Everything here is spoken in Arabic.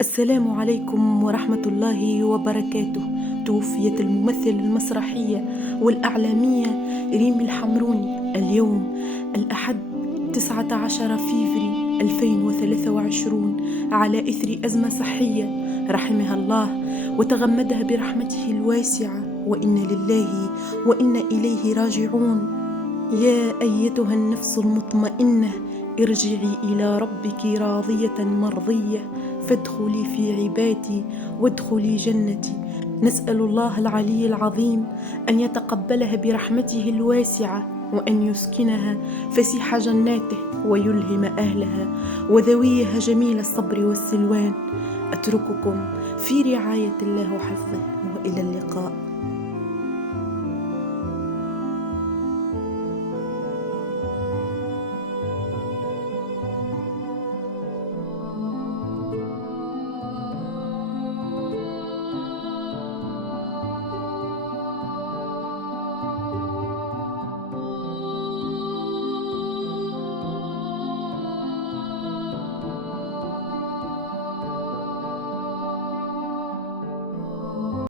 السلام عليكم ورحمة الله وبركاته. توفيت الممثلة المسرحية والإعلامية ريم الحمروني اليوم الأحد 19 فيفري 2023 على إثر أزمة صحية، رحمها الله وتغمدها برحمته الواسعة، وإنا لله وإنا إليه راجعون. يا أيتها النفس المطمئنة، ارجعي إلى ربك راضية مرضية، فادخلي في عبادي وادخلي جنتي. نسأل الله العلي العظيم أن يتقبلها برحمته الواسعة، وأن يسكنها فسيح جناته، ويلهم أهلها وذويها جميل الصبر والسلوان. أترككم في رعاية الله وحفظه، وإلى اللقاء.